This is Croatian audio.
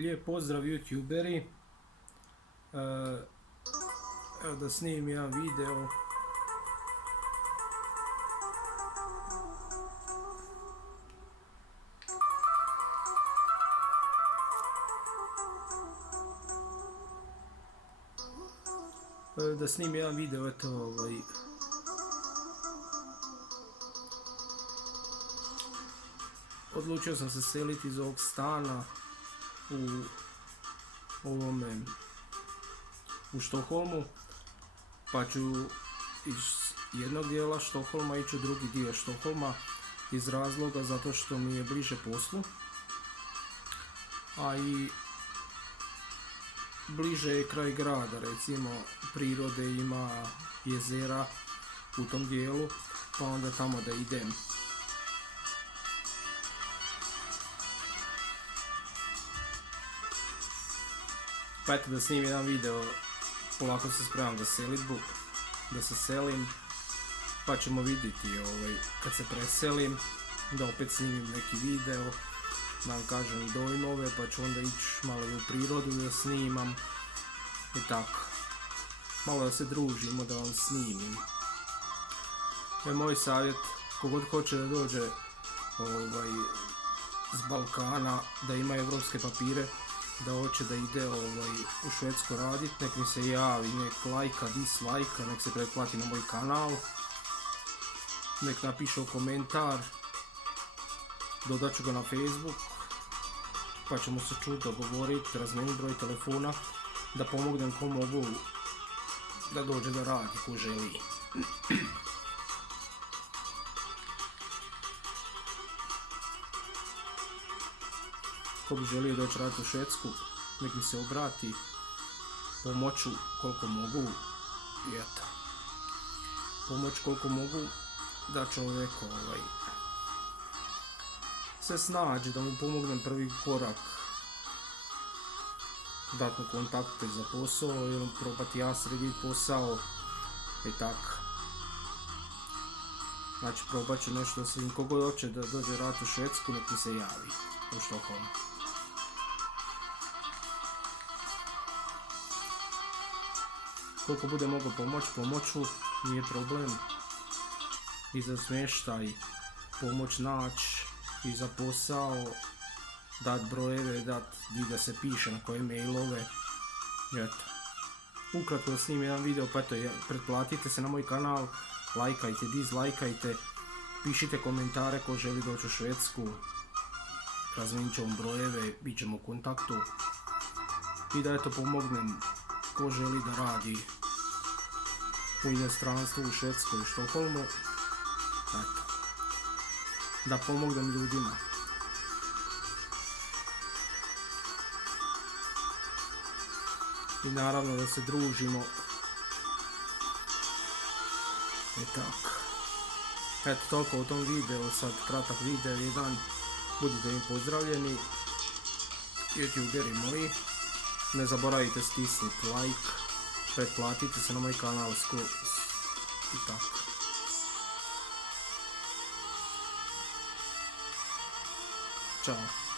Lijep pozdrav youtuberi. Evo da snimim jedan video. Eto, odlučio sam se seliti iz ovog stana u Štokholmu, pa ću iz jednog dijela Štokholma ići u drugi dio Štokholma iz razloga zato što mi je bliže poslu, a i bliže je kraj grada, recimo prirode, ima jezera u tom dijelu, pa onda tamo da idem. Pa eto da snimim jedan video, polako se spremam da se selim, pa ćemo vidjeti kad se preselim, da opet snimim neki video, da vam kažem dojmove, pa ću onda ići malo u prirodu da snimam i tako. Malo da se družimo, da vam snimim. To je moj savjet, kogod hoće da dođe s Balkana, da ima evropske papire, da hoće da ide u Švedsku radit, nek mi se javi, nek lajka, dislajka, nek se pretplati na moj kanal, nek napiše komentar, dodat ću ga na Facebook, pa ćemo se čuti, dogovoriti, razmeniti broj telefona, da pomognem ko mogu da dođe da radi, ko želi. Ko bi želio doći raditi u Švedsku, nek mi se obrati, pomoću koliko mogu, i eto. Pomoć koliko mogu da čovjek se snađe, da mu pomognem prvi korak, dat mu kontakte za posao, ili probati ja srediti posao i tako. Znači probat ću nešto da svim kogod hoće da dođe raditi u Švedsku, nek mi se javi u Štokholmu. Koliko bude mogao pomoću, nije problem. I za smještaj, pomoć naći, i za posao, dat brojeve, dat gdje da se piše, na koje mailove. Eto. Ukratko da snimim jedan video, pa eto, pretplatite se na moj kanal, lajkajte, dizlajkajte, pišite komentare ko želi doći u Švedsku, razmenit ću vam brojeve, bit ćemo u kontaktu i da eto pomognem ko želi da radi u inostranstvu, u Švedskoj, u Štokholmu. Eto. Da pomognem ljudima. I naravno da se družimo. I tako. Eto toliko o tom videu, sad kratak video jedan. Budite mi pozdravljeni, youtuberi moji. Ne zaboravite stisniti like, pretplatite se na moj kanal i tako. Ćao.